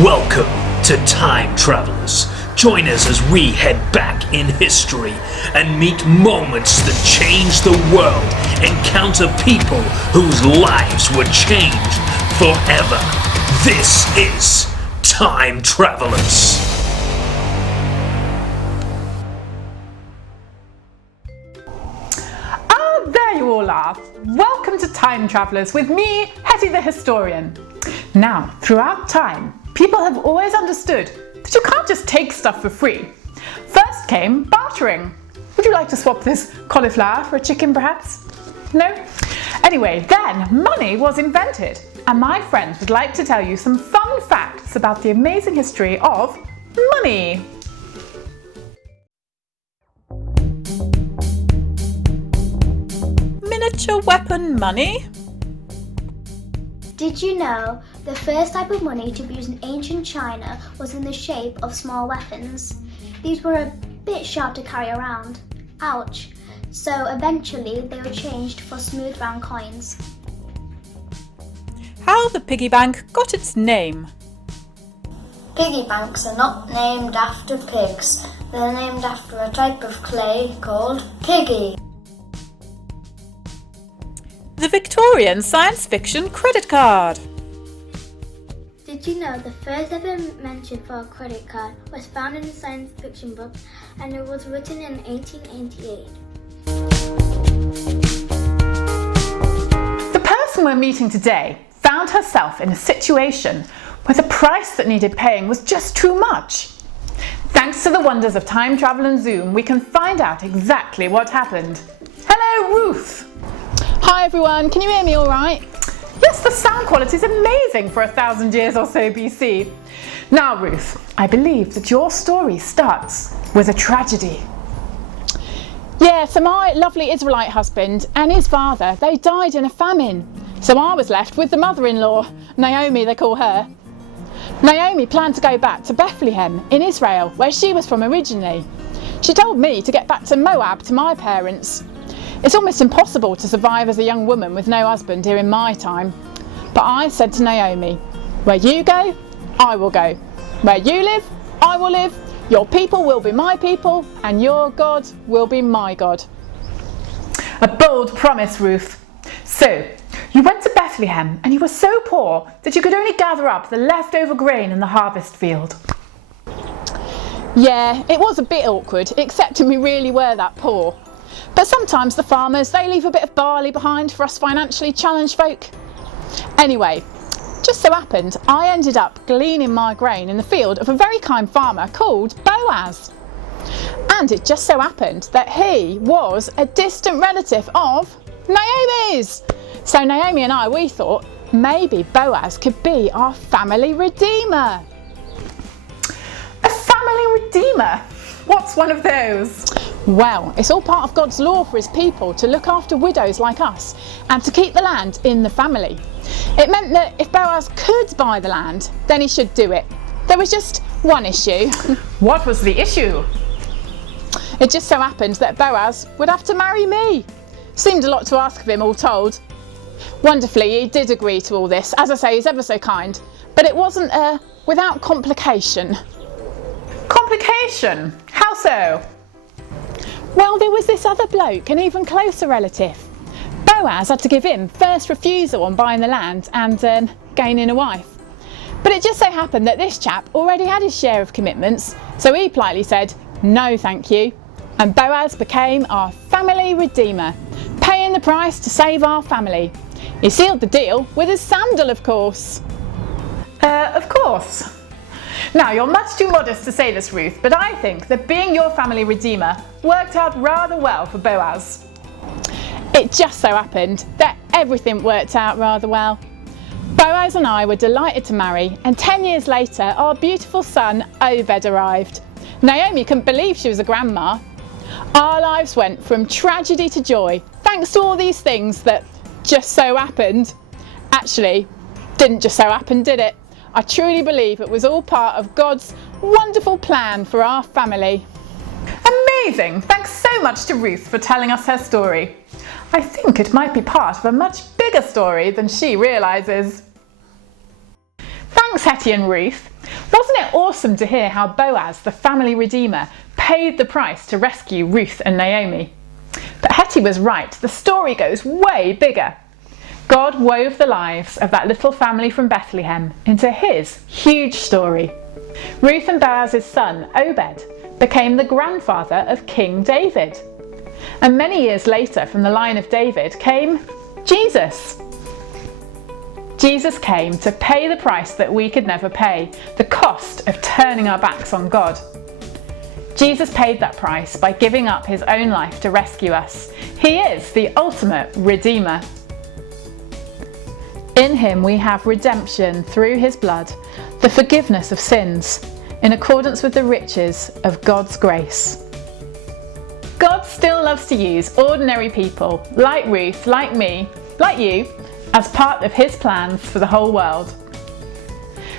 Welcome to Time Travelers. Join us as we head back in history and meet moments that changed the world, encounter people whose lives were changed forever. This is Time Travelers. Oh, there you all are. Welcome to Time Travelers with me, Hetty the Historian. Now, throughout time, people have always understood that you can't just take stuff for free. First came bartering. Would you like to swap this cauliflower for a chicken, perhaps? No? Anyway, then money was invented, and my friends would like to tell you some fun facts about the amazing history of money. Miniature weapon money? Did you know the first type of money to be used in ancient China was in the shape of small weapons? These were a bit sharp to carry around. Ouch. So eventually they were changed for smooth round coins. How the piggy bank got its name? Piggy banks are not named after pigs. They're named after a type of clay called piggy. The Victorian science fiction credit card. Did you know the first ever mention for a credit card was found in a science fiction book and it was written in 1888? The person we're meeting today found herself in a situation where the price that needed paying was just too much. Thanks to the wonders of time travel and Zoom, we can find out exactly what happened. Hello, Ruth. Hi everyone, can you hear me all right? Yes, the sound quality is amazing for 1,000 years or so BC. Now, Ruth, I believe that your story starts with a tragedy. Yeah, so my lovely Israelite husband and his father, they died in a famine. So I was left with the mother-in-law, Naomi they call her. Naomi planned to go back to Bethlehem in Israel, where she was from originally. She told me to get back to Moab to my parents. It's almost impossible to survive as a young woman with no husband here in my time. But I said to Naomi, where you go, I will go. Where you live, I will live. Your people will be my people, and your God will be my God. A bold promise, Ruth. So, you went to Bethlehem and you were so poor that you could only gather up the leftover grain in the harvest field. Yeah, it was a bit awkward, except we really were that poor. But sometimes the farmers, they leave a bit of barley behind for us financially challenged folk. Anyway, just so happened I ended up gleaning my grain in the field of a very kind farmer called Boaz. And it just so happened that he was a distant relative of Naomi's. So Naomi and I, we thought maybe Boaz could be our family redeemer. A family redeemer? What's one of those? Well, it's all part of God's law for his people to look after widows like us and to keep the land in the family. It meant that if Boaz could buy the land, then he should do it. There was just one issue. What was the issue? It just so happened that Boaz would have to marry me. Seemed a lot to ask of him, all told. Wonderfully, he did agree to all this. As I say, he's ever so kind. But it wasn't without complication. Complication? How so? Well, there was this other bloke, an even closer relative. Boaz had to give him first refusal on buying the land and gaining a wife. But it just so happened that this chap already had his share of commitments, so he politely said, no thank you. And Boaz became our family redeemer, paying the price to save our family. He sealed the deal with his sandal, of course. Of course. Now, you're much too modest to say this, Ruth, but I think that being your family redeemer worked out rather well for Boaz. It just so happened that everything worked out rather well. Boaz and I were delighted to marry, and 10 years later, our beautiful son, Obed, arrived. Naomi couldn't believe she was a grandma. Our lives went from tragedy to joy, thanks to all these things that just so happened. Actually, didn't just so happen, did it? I truly believe it was all part of God's wonderful plan for our family. Amazing! Thanks so much to Ruth for telling us her story. I think it might be part of a much bigger story than she realises. Thanks, Hetty and Ruth. Wasn't it awesome to hear how Boaz, the family redeemer, paid the price to rescue Ruth and Naomi? But Hetty was right, the story goes way bigger. God wove the lives of that little family from Bethlehem into his huge story. Ruth and Boaz's son, Obed, became the grandfather of King David. And many years later, from the line of David, came Jesus. Jesus came to pay the price that we could never pay, the cost of turning our backs on God. Jesus paid that price by giving up his own life to rescue us. He is the ultimate Redeemer. In him we have redemption through his blood, the forgiveness of sins, in accordance with the riches of God's grace. God still loves to use ordinary people like Ruth, like me, like you, as part of his plans for the whole world.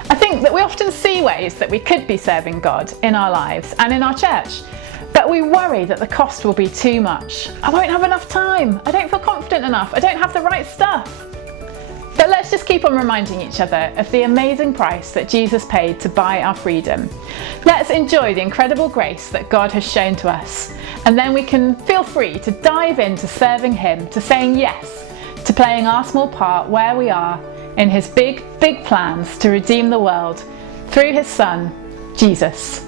I think that we often see ways that we could be serving God in our lives and in our church, but we worry that the cost will be too much. I won't have enough time, I don't feel confident enough, I don't have the right stuff. But let's just keep on reminding each other of the amazing price that Jesus paid to buy our freedom. Let's enjoy the incredible grace that God has shown to us, and then we can feel free to dive into serving him, to saying yes, to playing our small part where we are in his big, big plans to redeem the world through his son, Jesus.